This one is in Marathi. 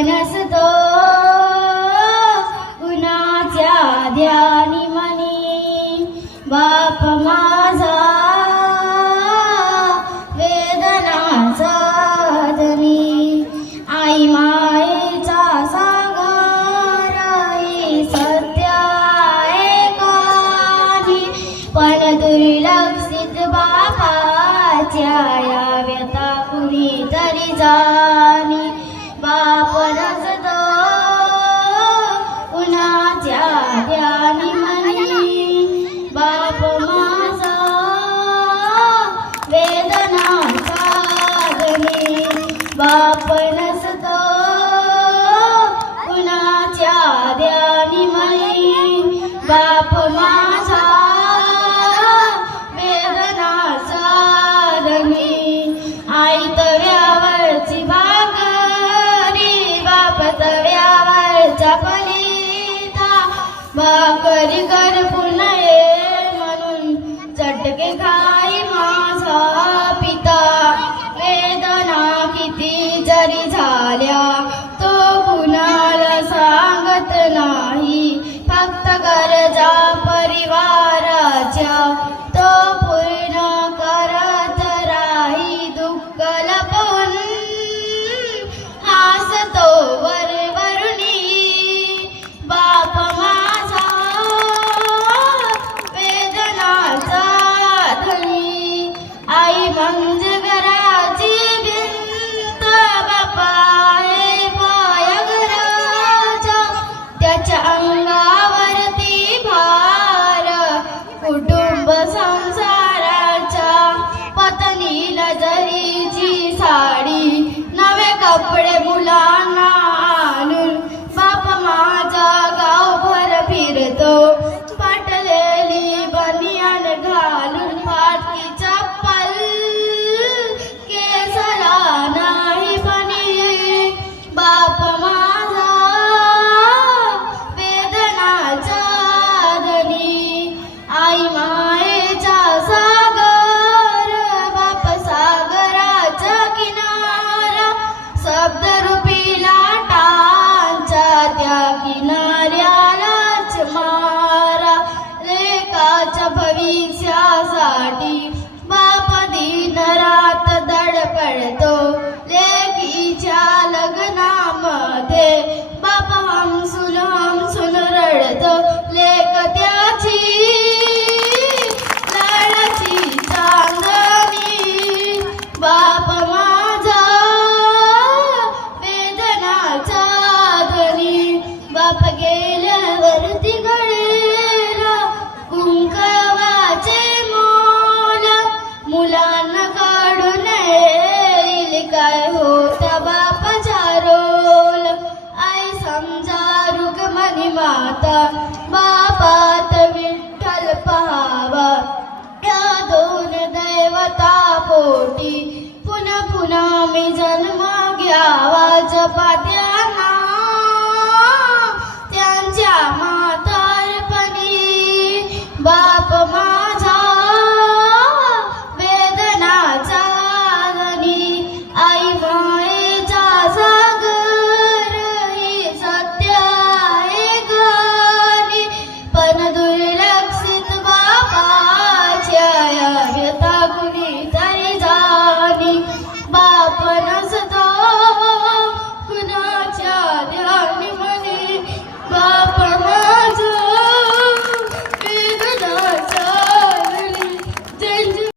नसतो कुणाच्या ध्यानी मनी, बाप माझा वेदनाचा धनी, आई मायेचा सागर ही सत्य आहे कानी, पण दुर्लक्षित बापाच्या या व्यथा कुणी तरी जाणी, बाप नसतो कुणाच्या ध्यानी मनी, बाप माझा वेदनाचा धनी, बाप नसतो कुणाच्या ध्यानी मनी, बाप माझा वेदनाचा धनी, आई तव्यावरची भाकरी, बाप तव्यावरचा पलिता, भाकरी करपून ये म्हणून चटके खाई माझा पिता, वेदना किती जरी झाल्या तो कुणाला सांगत नाही, फक्त गरजा परिवाराच्या तो पूर्ण करत राही, दुःख लपवून हासतो वरवरुनी, बाप माझा वेदनाचा धनी, आई म्हणजे घराची भिंत, बापा आहे पाय घराच्या, त्याच्या अंगावरती भार कुटुंब संसाराच्या, पत्नीला जरीची साडी, नवे कपडे मुलांना आणून, बाप माझा गावभर फिरतो, फाटलेली बनियान घालून, फाटकी चप्पल केसाला नाही बनी, बाप माझा वेदनाचा धनी, आई मायेचा सागर, बाप सागराचा किनारा, शब्दरूपी लाटांचा त्या किनाऱ्यालाच मारा, लेकाच्या भविष्यासाठी बाप दिन रात धडपडतो, लेकीच्या लग्नामध्ये बाप हमसून रडतो, लेक त्याची लाडाची चांदणी, बाप माझा वेदनाचा धनी, बाप गेल्यावरती गळेला कुंकवाचे मोल, मुलांना काढून येईल काय होता बापाचा रोल, आई समजा रुक्मिणी माता, बापात विठ्ठल पहावा, या दोन दैवता पोटी पुन्हा पुन्हा मी जन्म घ्यावा, जपात्या